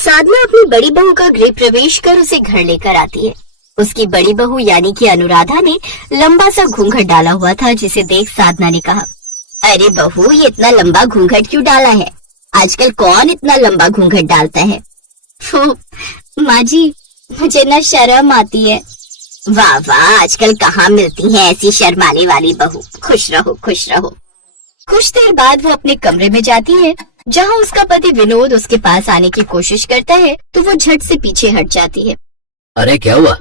साधना अपनी बड़ी बहू का गृह प्रवेश कर उसे घर लेकर आती है। उसकी बड़ी बहू यानी कि अनुराधा ने लंबा सा घूंघट डाला हुआ था, जिसे देख साधना ने कहा, अरे बहू, ये इतना लंबा घूंघट क्यों डाला है? आजकल कौन इतना लंबा घूंघट डालता है? माँ जी, मुझे ना शर्म आती है। वाह वाह, आजकल कहाँ मिलती है ऐसी शर्माने वाली बहू। खुश रहो खुश रहो। कुछ देर बाद वो अपने कमरे में जाती है, जहाँ उसका पति विनोद उसके पास आने की कोशिश करता है तो वो झट से पीछे हट जाती है। अरे क्या हुआ?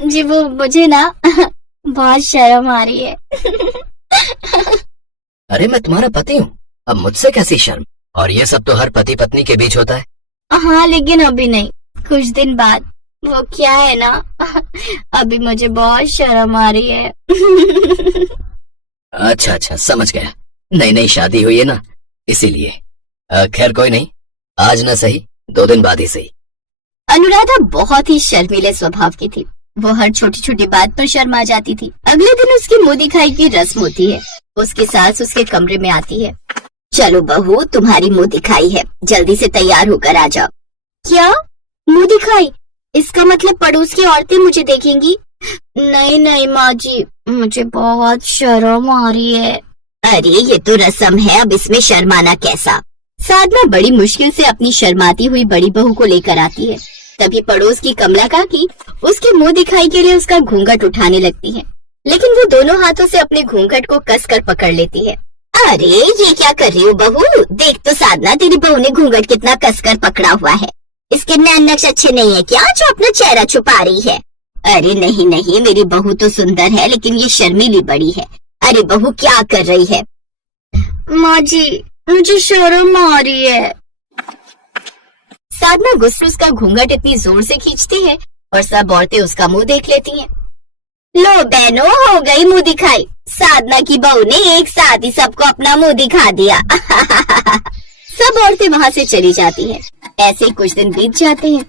जी वो मुझे ना बहुत शर्म आ रही है। अरे मैं तुम्हारा पति हूँ, अब मुझसे कैसी शर्म? और ये सब तो हर पति पत्नी के बीच होता है। हाँ, लेकिन अभी नहीं, कुछ दिन बाद। वो क्या है ना, अभी मुझे बहुत शर्म आ रही है। अच्छा, समझ गया। नई नई शादी हुई है ना, इसीलिए। खैर कोई नहीं, आज ना सही, 2 दिन बाद ही सही। अनुराधा बहुत ही शर्मीले स्वभाव की थी। वो हर छोटी छोटी बात पर शर्मा जाती थी। अगले दिन उसकी मुंह दिखाई की रस्म होती है। उसकी सास उसके कमरे में आती है। चलो बहू, तुम्हारी मुंह दिखाई है, जल्दी से तैयार होकर आ जाओ। क्या मुंह दिखाई? इसका मतलब पड़ोस की औरतें मुझे देखेंगी? नहीं नहीं माँ जी, मुझे बहुत शर्म आ रही है। अरे ये तो रस्म है, अब इसमें शर्माना कैसा? साधना बड़ी मुश्किल से अपनी शर्माती हुई बड़ी बहू को लेकर आती है। तभी पड़ोस की कमला काकी उसके मुंह दिखाई के लिए उसका घूंघट उठाने लगती है, लेकिन वो दोनों हाथों से अपने घूंघट को कसकर पकड़ लेती है। अरे ये क्या कर रही हो बहू? देख तो साधना, तेरी बहू ने घूंघट कितना कसकर पकड़ा हुआ है। इसके नैन नक्श अच्छे नहीं है क्या, जो अपना चेहरा छुपा रही है? अरे नहीं नहीं, मेरी बहू तो सुंदर है, लेकिन ये शर्मीली बड़ी है। अरे बहू, क्या कर रही है? माँ जी, मुझे शर्म आ रही है। साधना गुस्से उसका घूंघट इतनी जोर से खींचती है और सब औरतें उसका मुंह देख लेती हैं। लो बहनों, हो गई मुंह दिखाई। साधना की बहू ने एक साथ ही सबको अपना मुंह दिखा दिया। सब औरतें वहाँ से चली जाती हैं। ऐसे कुछ दिन बीत जाते हैं।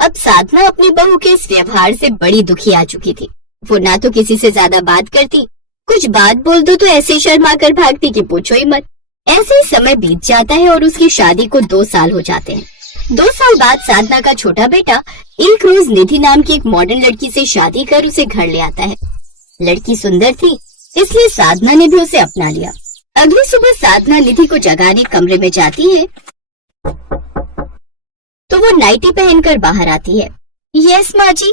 अब साधना अपनी बहू के इस व्यवहार से बड़ी दुखी आ चुकी थी। वो ना तो किसी से ज्यादा बात करती, कुछ बात बोल दो तो ऐसे शर्मा कर भागती कि पूछो ही मत। ऐसे ही समय बीत जाता है और उसकी शादी को 2 साल हो जाते हैं। 2 साल बाद साधना का छोटा बेटा एक रोज निधि नाम की एक मॉडर्न लड़की से शादी कर उसे घर ले आता है। लड़की सुंदर थी, इसलिए साधना ने भी उसे अपना लिया। अगली सुबह साधना निधि को जगाने कमरे में जाती है तो वो नाइटी पहनकर बाहर आती है। यस माँ जी,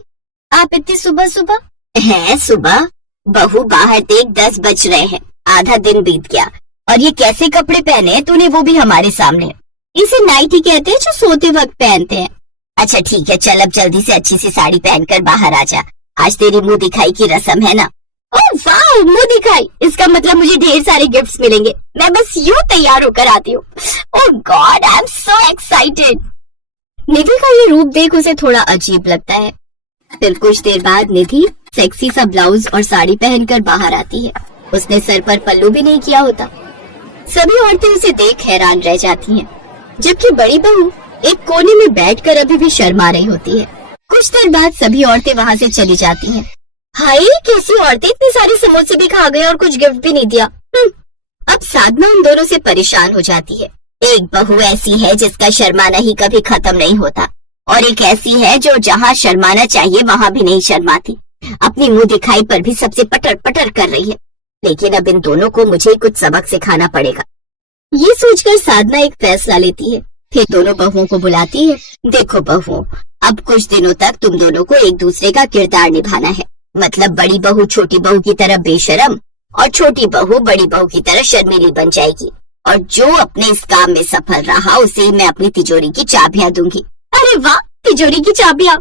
आप इतनी सुबह सुबह? है सुबह? बहू बाहर देख, 10 बज रहे हैं, आधा दिन बीत गया। और ये कैसे कपड़े पहने हैं तूने, वो भी हमारे सामने? इसे नाइटी कहते हैं जो सोते वक्त पहनते हैं। अच्छा ठीक है, चल अब जल्दी से अच्छी सी साड़ी पहनकर बाहर आ जा, आज तेरी मुंह दिखाई की रस्म है ना। ओह वाह, मुंह दिखाई, इसका मतलब मुझे ढेर सारे गिफ्ट्स मिलेंगे। मैं बस यूं तैयार होकर आती हूँ। Oh God, I am so excited. Nidhi का ये रूप देख उसे थोड़ा अजीब लगता है। फिर कुछ देर बाद निधि सेक्सी सा ब्लाउज और साड़ी पहनकर बाहर आती है। उसने सर पर पल्लू भी नहीं किया होता। सभी औरतें उसे देख हैरान रह जाती हैं, जबकि बड़ी बहू एक कोने में बैठकर अभी भी शर्मा रही होती है। कुछ देर बाद सभी औरतें वहाँ से चली जाती हैं। हाय, कैसी औरतें, इतने सारे समोसे भी खा गए और कुछ गिफ्ट भी नहीं दिया। अब साधना उन दोनों से परेशान हो जाती है। एक बहू ऐसी है जिसका शर्माना ही कभी खत्म नहीं होता, और एक ऐसी है जो जहाँ शर्माना चाहिए वहाँ भी नहीं शर्माती। अपनी मुंह दिखाई पर भी सबसे पटर पटर कर रही है। लेकिन अब इन दोनों को मुझे कुछ सबक सिखाना पड़ेगा। ये सोचकर साधना एक फैसला लेती है। फिर दोनों बहुओं को बुलाती है। देखो बहुओं, अब कुछ दिनों तक तुम दोनों को एक दूसरे का किरदार निभाना है। मतलब बड़ी बहू छोटी बहू की तरह बेशर्म और छोटी बहू बड़ी बहू की तरह शर्मीली बन जाएगी। और जो अपने इस काम में सफल रहा उसे मैं अपनी तिजोरी की चाबियां दूंगी। अरे वाह, तिजोरी की चाबियां।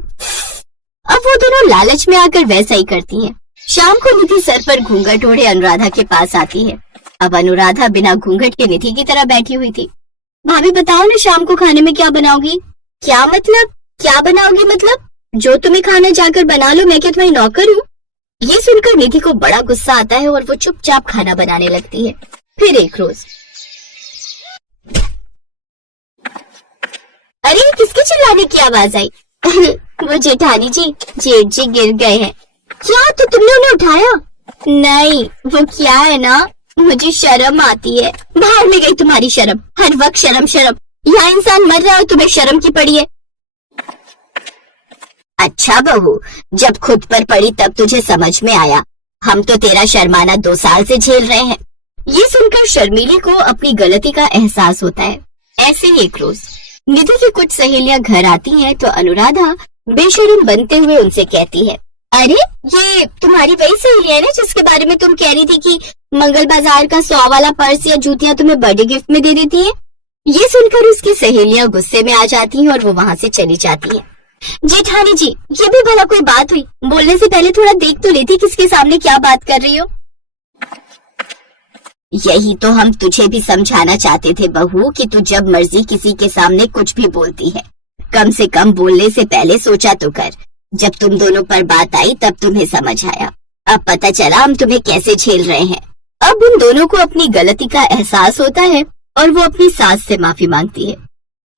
अब वो दोनों लालच में आकर वैसा ही करती हैं। शाम को निधि सर पर घूंघट ओढ़े अनुराधा के पास आती है। अब अनुराधा बिना घूंघट के निधि की तरह बैठी हुई थी। भाभी बताओ ना, शाम को खाने में क्या बनाओगी? क्या मतलब? क्या बनाओगी मतलब? जो तुम्हें खाना जाकर बना लो, मैं क्या तुम्हारी नौकर हूँ? ये सुनकर निधि को बड़ा गुस्सा आता है और वो चुपचाप खाना बनाने लगती है। फिर एक रोज, अरे किसके चिल्लाने की आवाज आई? वो जेठानी जी, जेठ जी गिर गए हैं। क्या, तो तुमने उन्हें उठाया? नहीं, वो क्या है ना, मुझे शर्म आती है। बाहर में गई तुम्हारी शर्म, हर वक्त शर्म शर्म। यहाँ इंसान मर रहा है, तुम्हें शर्म की पड़ी है। अच्छा बहू, जब खुद पर पड़ी तब तुझे समझ में आया। हम तो तेरा शर्माना 2 साल से झेल रहे हैं। ये सुनकर शर्मीली को अपनी गलती का एहसास होता है। ऐसे ही एक रोज निधि की कुछ सहेलियां घर आती हैं तो अनुराधा बेशर्म बनते हुए उनसे कहती है, अरे ये तुम्हारी वही सहेली है ना जिसके बारे में तुम कह रही थी कि मंगल बाजार का 100 वाला पर्स या जूतियां तुम्हें बर्थडे गिफ्ट में दे देती है। ये सुनकर उसकी सहेलियां गुस्से में आ जाती हैं और वो वहां से चली जाती हैं। जेठानी जी, ये भी भला कोई बात हुई? बोलने से पहले थोड़ा देख तो लेती किसके सामने क्या बात कर रही हो। यही तो हम तुझे भी समझाना चाहते थे बहू कि तू जब मर्जी किसी के सामने कुछ भी बोलती है। कम से कम बोलने से पहले सोचा तो कर। जब तुम दोनों पर बात आई तब तुम्हें समझ आया। अब पता चला हम तुम्हें कैसे झेल रहे हैं। अब उन दोनों को अपनी गलती का एहसास होता है और वो अपनी सास से माफी मांगती है।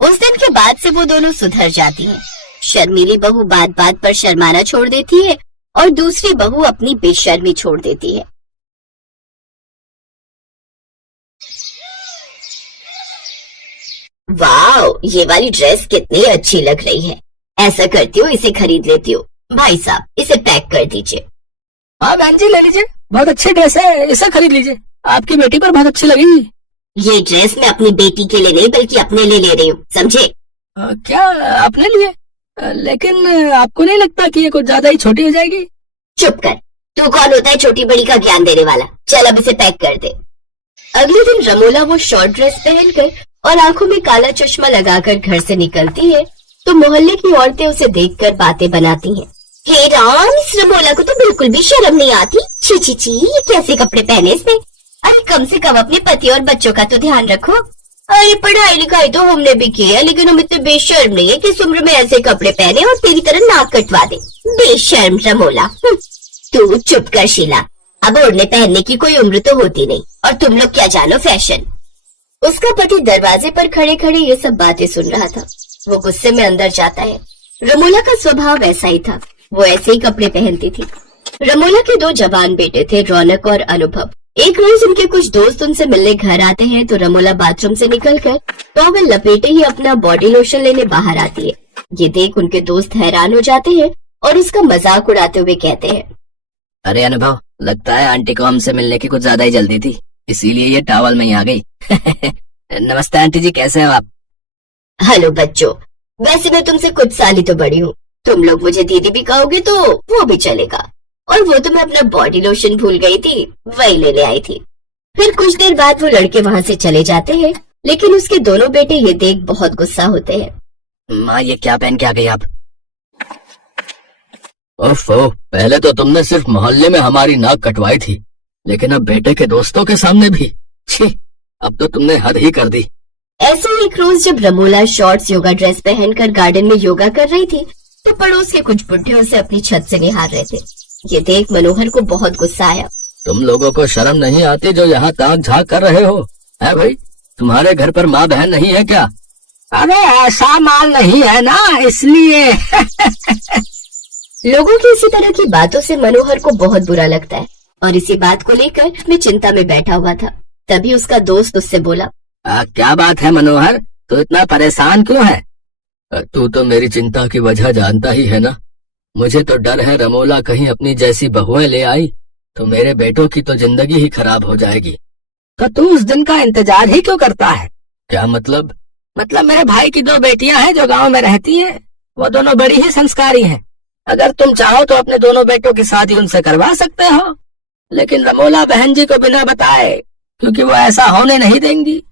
उस दिन के बाद से वो दोनों सुधर जाती हैं। शर्मीली बहू बात बात पर शर्माना छोड़ देती है और दूसरी बहू अपनी बेशर्मी छोड़ देती है। वाओ, ये वाली ड्रेस कितनी अच्छी लग रही है। ऐसा करती हूँ, इसे खरीद लेती हूँ। भाई साहब, इसे पैक कर दीजिए। हाँ बहन जी, ले लीजिए, बहुत अच्छी ड्रेस है, इसे खरीद लीजिए, आपकी बेटी पर बहुत अच्छी लगेगी। ये ड्रेस मैं अपनी बेटी के लिए नहीं बल्कि अपने लिए ले रही हूँ, समझे? क्या आपने लिए? लेकिन आपको नहीं लगता कि ये कुछ ज्यादा ही छोटी हो जाएगी? चुप कर, तू कौन होता है छोटी बड़ी का ज्ञान देने वाला? चल अब इसे पैक कर दे। अगले दिन रमोला वो शॉर्ट ड्रेस पहनकर और आंखों में काला चश्मा लगाकर घर से निकलती है तो मोहल्ले की औरतें उसे देखकर बातें बनाती हैं। हे राम, इस रमोला को तो बिल्कुल भी शर्म नहीं आती। छी छी छी, ये कैसे कपड़े पहने इसने? अरे कम से कम अपने पति और बच्चों का तो ध्यान रखो। अरे पढ़ाई लिखाई तो हमने भी की है, लेकिन हम इतने बेशर्म नहीं है कि इस उम्र में ऐसे कपड़े पहने और तेरी तरह नाक कटवा दे। बेशर्म रमोला। तू चुप कर शीला, अब ओढ़ने पहनने की कोई उम्र तो होती नहीं, और तुम लोग क्या जानो फैशन। उसका पति दरवाजे पर खड़े खड़े ये सब बातें सुन रहा था। वो गुस्से में अंदर जाता है। रमोला का स्वभाव ऐसा ही था, वो ऐसे ही कपड़े पहनती थी। रमोला के 2 जवान बेटे थे, रौनक और अनुभव। एक रोज उनके कुछ दोस्त उनसे मिलने घर आते हैं तो रमोला बाथरूम से निकलकर टॉवेल लपेटे ही अपना बॉडी लोशन लेने बाहर आती है। ये देख उनके दोस्त हैरान हो जाते हैं और उसका मजाक उड़ाते हुए कहते हैं, अरे अनुभव, लगता है आंटी को हमसे मिलने की कुछ ज्यादा ही जल्दी थी, इसीलिए ये टॉवल में ही आ गई। नमस्ते आंटी जी, कैसे हो आप? हेलो बच्चों, वैसे मैं तुमसे कुछ साल ही तो बड़ी हूँ। तुम लोग मुझे दीदी भी कहोगे तो वो भी चलेगा। और वो तो मैं अपना बॉडी लोशन भूल गई थी, वही लेने आई थी। फिर कुछ देर बाद वो लड़के वहाँ से चले जाते हैं, लेकिन उसके दोनों बेटे ये देख बहुत गुस्सा होते हैं। माँ, ये क्या पहन के आ गई आप? ओफो, पहले तो तुमने सिर्फ मोहल्ले में हमारी नाक कटवाई थी, लेकिन अब बेटे के दोस्तों के सामने भी। छी, अब तो तुमने हद ही कर दी। ऐसे ही एक रोज जब रमोला शॉर्ट्स योगा ड्रेस पहनकर गार्डन में योगा कर रही थी तो पड़ोस के कुछ बुढ़े उसे अपनी छत से निहार रहे थे। ये देख मनोहर को बहुत गुस्सा आया। तुम लोगों को शर्म नहीं आती जो यहाँ ताक झांक कर रहे हो? है भाई, तुम्हारे घर पर माँ बहन नहीं है क्या? अरे ऐसा माल नहीं है ना, इसलिए। लोगों की इसी तरह की बातों से मनोहर को बहुत बुरा लगता है और इसी बात को लेकर मैं चिंता में बैठा हुआ था। तभी उसका दोस्त उससे बोला, क्या बात है मनोहर, तू इतना परेशान क्यों है? तू तो मेरी चिंता की वजह जानता ही है ना। मुझे तो डर है रमोला कहीं अपनी जैसी बहुएं ले आई तो मेरे बेटों की तो जिंदगी ही खराब हो जाएगी। तो तू उस दिन का इंतजार ही क्यों करता है? क्या मतलब? मतलब मेरे भाई की 2 बेटियां हैं जो गांव में रहती हैं, वो दोनों बड़ी ही संस्कारी हैं। अगर तुम चाहो तो अपने दोनों बेटों की शादी उनसे करवा सकते हो, लेकिन रमोला बहन जी को बिना बताए, क्योंकि वो ऐसा होने नहीं देंगी।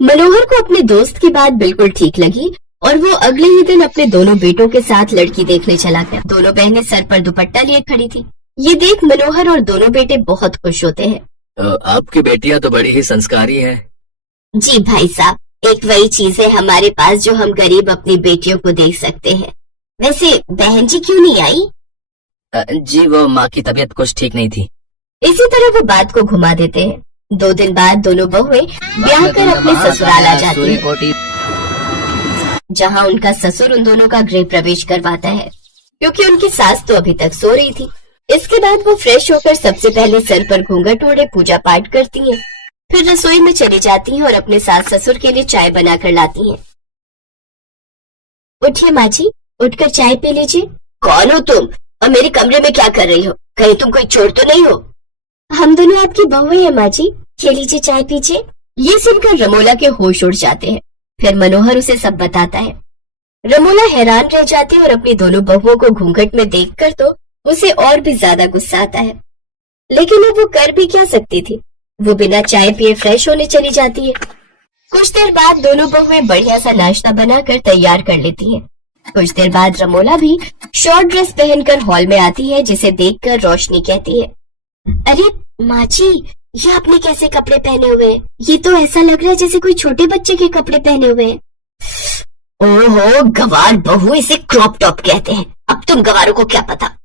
मनोहर को अपने दोस्त की बात बिल्कुल ठीक लगी और वो अगले ही दिन अपने दोनों बेटों के साथ लड़की देखने चला गया। दोनों बहनें सर पर दुपट्टा लिए खड़ी थी। ये देख मनोहर और दोनों बेटे बहुत खुश होते हैं। आपकी बेटियां तो बड़ी ही संस्कारी हैं। जी भाई साहब, एक वही चीज है हमारे पास जो हम गरीब अपनी बेटियों को देख सकते हैं। वैसे बहन जी क्यों नहीं आई? जी वो माँ की तबीयत कुछ ठीक नहीं थी। इसी तरह वो बात को घुमा देते हैं। 2 दिन बाद दोनों बहुएं ब्याह कर अपने ससुराल आ जाती हैं, जहाँ उनका ससुर उन दोनों का गृह प्रवेश करवाता है, क्योंकि उनकी सास तो अभी तक सो रही थी। इसके बाद वो फ्रेश होकर सबसे पहले सर पर घूंघट ओढ़े पूजा पाठ करती हैं। फिर रसोई में चली जाती हैं और अपने सास ससुर के लिए चाय बनाकर लाती हैं। उठिए माँ जी, उठकर चाय पी लीजिए। कौन हो तुम और मेरे कमरे में क्या कर रही हो? कहीं तुम कोई चोर तो नहीं हो? हम दोनों आपकी बहुएं हैं माँ जी, ये लीजिए चाय पीजिए। ये सुनकर रमोला के होश उड़ जाते हैं। फिर मनोहर उसे सब बताता है। रमोला हैरान रह जाती है और अपनी दोनों बहुओं को घूंघट में देखकर तो उसे और भी ज्यादा गुस्सा आता है, लेकिन अब वो कर भी क्या सकती थी। वो बिना चाय पिए फ्रेश होने चली जाती है। कुछ देर बाद दोनों बहुएं बढ़िया सा नाश्ता बनाकर तैयार कर लेती हैं। कुछ देर बाद रमोला भी शॉर्ट ड्रेस पहनकर हॉल में आती है, जिसे देखकर रोशनी कहती है, अरे माँ जी, ये आपने कैसे कपड़े पहने हुए हैं? ये तो ऐसा लग रहा है जैसे कोई छोटे बच्चे के कपड़े पहने हुए हैं। ओहो, गवार बहू, इसे क्रॉप टॉप कहते हैं। अब तुम गवारों को क्या पता?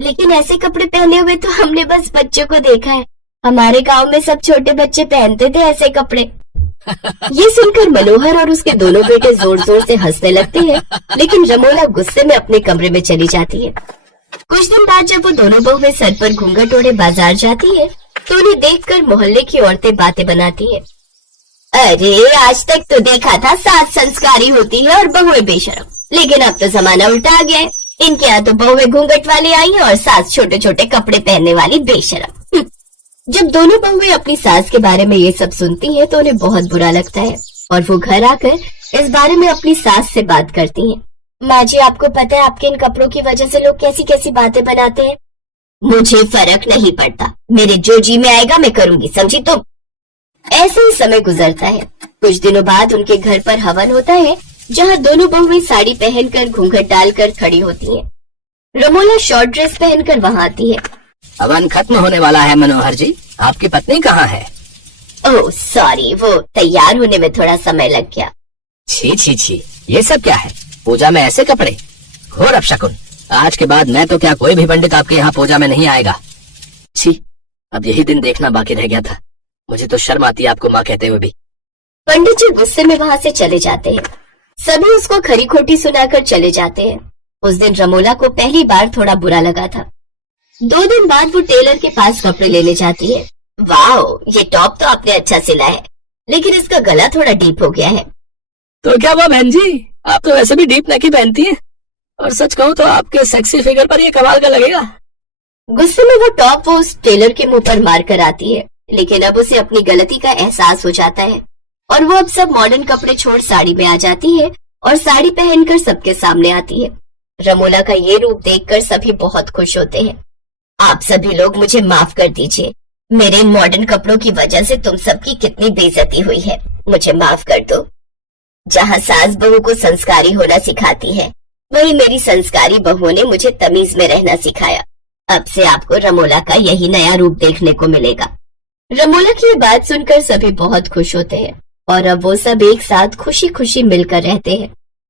लेकिन ऐसे कपड़े पहने हुए तो हमने बस बच्चों को देखा है। हमारे गांव में सब छोटे बच्चे पहनते थे ऐसे कपड़े। ये सुनकर मनोहर और उसके दोनों बेटे जोर जोर से हंसने लगते हैं, लेकिन रमोला गुस्से में अपने कमरे में चली जाती है। कुछ दिन बाद जब वो दोनों बहुएं सर पर घूंघट ओढ़े बाजार जाती है, तो उन्हें देखकर मोहल्ले की औरतें बातें बनाती हैं। अरे, आज तक तो देखा था सास संस्कारी होती है और बहुएं बेशरम, लेकिन अब तो जमाना उल्टा आ गया है। इनके यहाँ तो बहुएं घूंघट वाली आई हैं और सास छोटे छोटे कपड़े पहनने वाली बेशरम। जब दोनों बहुएं अपनी सास के बारे में ये सब सुनती हैं, तो उन्हें बहुत बुरा लगता है और वो घर आकर इस बारे में अपनी सास से बात करती हैं। माँ जी, आपको पता है आपके इन कपड़ों की वजह से लोग कैसी कैसी बातें बनाते हैं। मुझे फर्क नहीं पड़ता, मेरे जो जी में आएगा मैं करूंगी, समझी तुम? ऐसे ही समय गुजरता है। कुछ दिनों बाद उनके घर पर हवन होता है, जहाँ दोनों बहुएं साड़ी पहनकर घूंघट डालकर खड़ी होती हैं। रमोला शॉर्ट ड्रेस पहनकर वहाँ आती है। हवन खत्म होने वाला है मनोहर जी, आपकी पत्नी कहाँ है? ओह सॉरी, वो तैयार होने में थोड़ा समय लग गया। छी छी छी, ये सब क्या है? पूजा में ऐसे कपड़े, घोर अपशकुन। आज के बाद मैं तो क्या कोई भी पंडित आपके यहाँ पूजा में नहीं आएगा। छी, अब यही दिन देखना बाकी रह गया था। मुझे तो शर्म आती है आपको माँ कहते हुए भी। पंडित जी गुस्से में वहाँ से चले जाते हैं। सभी उसको खरी खोटी सुनाकर चले जाते हैं। उस दिन रमोला को पहली बार थोड़ा बुरा लगा था। 2 दिन बाद वो टेलर के पास कपड़े लेने जाती है। वाओ, ये टॉप तो आपने अच्छा सिला है, लेकिन इसका गला थोड़ा डीप हो गया है। तो क्या हुआ बहन जी, आप तो वैसे भी डीप नेक ही पहनती हैं, और सच कहूँ तो आपके सेक्सी फिगर पर ये कमाल का लगेगा। गुस्से में वो टॉप वो उस टेलर के मुंह पर मार कर आती है, लेकिन अब उसे अपनी गलती का एहसास हो जाता है और वो अब सब मॉडर्न कपड़े छोड़ साड़ी में आ जाती है और साड़ी पहनकर सबके सामने आती है। रमोला का ये रूप देखकर सभी बहुत खुश होते हैं। आप सभी लोग मुझे माफ कर दीजिए, मेरे मॉडर्न कपड़ों की वजह से तुम सबकी कितनी बेइज्जती हुई है, मुझे माफ कर दो। जहाँ सास बहू को संस्कारी होना सिखाती है, वही मेरी संस्कारी बहुओं ने मुझे तमीज में रहना सिखाया। अब से आपको रमोला का यही नया रूप देखने को मिलेगा। रमोला की ये बात सुनकर सभी बहुत खुश होते हैं और अब वो सब एक साथ खुशी खुशी मिलकर रहते हैं।